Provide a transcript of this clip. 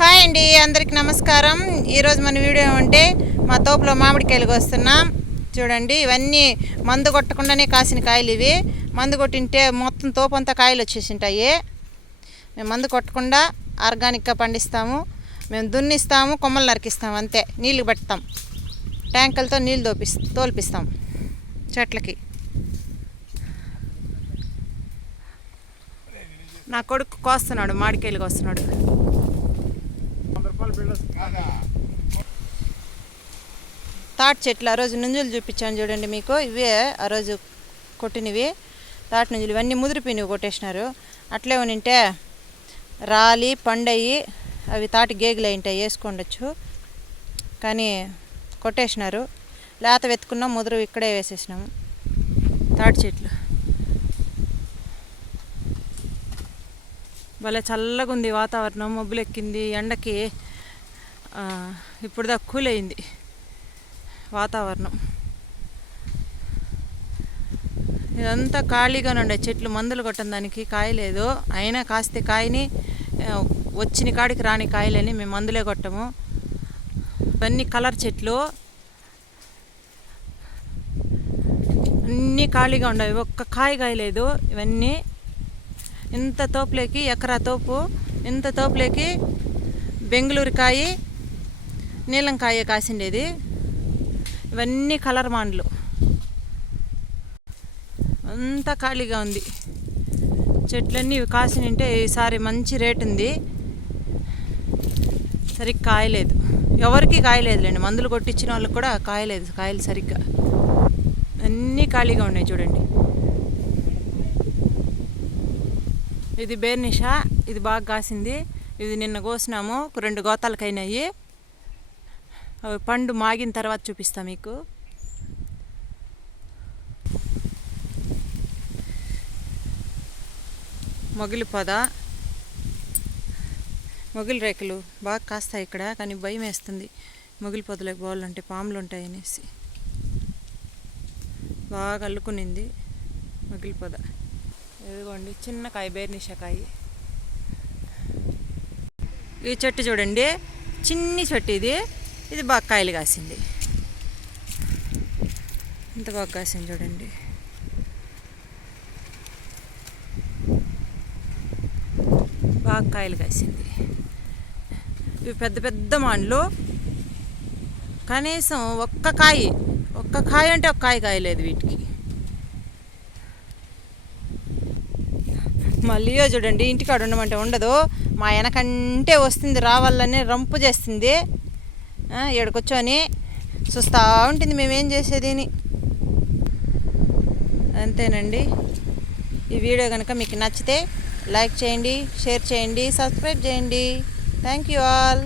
Hi అండి అందరికి నమస్కారం. ఈరోజు మన వీడియో ఏమంటే మా తోపులో మామిడికాయలు వస్తున్నాం. చూడండి ఇవన్నీ మందు కొట్టకుండానే కాసిన కాయలు ఇవి. మందు కొట్టింటే మొత్తం తోపు అంతా కాయలు వచ్చేసి ఉంటాయి మేము మందు కొట్టకుండా ఆర్గానిక్గా పండిస్తాము. మేము దున్నిస్తాము కొమ్మలు నరికిస్తాము అంతే. నీళ్ళు పెడతాం. ట్యాంకులతో నీళ్ళు తోపి తోల్పిస్తాం చెట్లకి. నా కొడుకు కోస్తున్నాడు మామిడికాయలు కోస్తున్నాడు తాటి చెట్లు ఆ రోజు నుంజులు చూపించాను చూడండి మీకు. ఇవే ఆ రోజు కొట్టినవి. తాటి నుంజులు ఇవన్నీ ముదిరిపోయినవి కొట్టేసినారు. అట్లే ఉనింటే రాలి పండయి అవి తాటి గేగులు అయి ఉంటాయి వేసుకోండొచ్చు. కానీ కొట్టేసినారు. లేత వెతుకున్నాం ముదురు ఇక్కడే వేసేసినాము తాటి చెట్లు. భలే చల్లగా ఉంది వాతావరణం మబ్బులెక్కింది ఎండకి ఇప్పుడు దాకా కూల్ అయింది వాతావరణం. ఇదంతా ఖాళీగానే ఉండే చెట్లు మందులు కొట్టడం దానికి కాయలేదు. అయినా కాస్తే కాయని వచ్చిన కాడికి రాని కాయలని మేము మందులే కొట్టము. ఇవన్నీ కలర్ చెట్లు. అన్నీ ఖాళీగా ఉండవు. ఒక్క కాయ కాయలేదు ఇవన్నీ. ఇంత తోపులోకి ఎకరా తోపు ఇంత తోపులోకి బెంగళూరు కాయి నీలం కాయ కాసిండేది. ఇవన్నీ కలర్ మాండ్లు అంతా ఖాళీగా ఉంది. చెట్లన్నీ ఇవి కాసినింటే ఈసారి మంచి రేట్ ఉంది. సరిగ్గా కాయలేదు. ఎవరికి కాయలేదులేండి. మందులు కొట్టించిన వాళ్ళకి కూడా కాయలేదు. కాయలు సరిగ్గా. అన్నీ ఖాళీగా ఉన్నాయి చూడండి. ఇది బేర్నిషా. ఇది బాగా కాసింది. ఇది నిన్న కోసినాము. ఒక రెండు గోతాలకైనాయి. అవి పండు మాగిన తర్వాత చూపిస్తా మీకు. మొగిలి పొద. మొగిలి రేకులు బాగా కాస్తాయి ఇక్కడ కానీ భయం వేస్తుంది. మొగిలి పొదలకు పోవాలంటే పాములు ఉంటాయి అనేసి బాగా అల్లుకునింది మొగిలి పొద. ఇదిగోండి చిన్న కాయ బేర్నిషకాయ ఈ చెట్టు చూడండి చిన్ని చెట్టు ఇది. ఇది బాగా కాయలు కాసింది. ఇంత బాగా కాసింది చూడండి. బాగా కాయలు కాసింది. ఇవి పెద్ద పెద్ద మాండ్లు. కనీసం ఒక్క కాయ ఒక్క కాయ అంటే ఒక్క కాయ కాయలేదు వీటికి. మళ్ళీ చూడండి ఇంటికాడ ఉండమంటే ఉండదు. మా వెనకంటే వస్తుంది రావాలనే రంపు చేస్తుంది. ఇక్కడికి చూస్తూ ఉంటుంది. మేమేం చేసేది అని. అంతేనండి. ఈ వీడియో కనుక మీకు నచ్చితే లైక్ చేయండి షేర్ చేయండి సబ్స్క్రైబ్ చేయండి. Thank you all.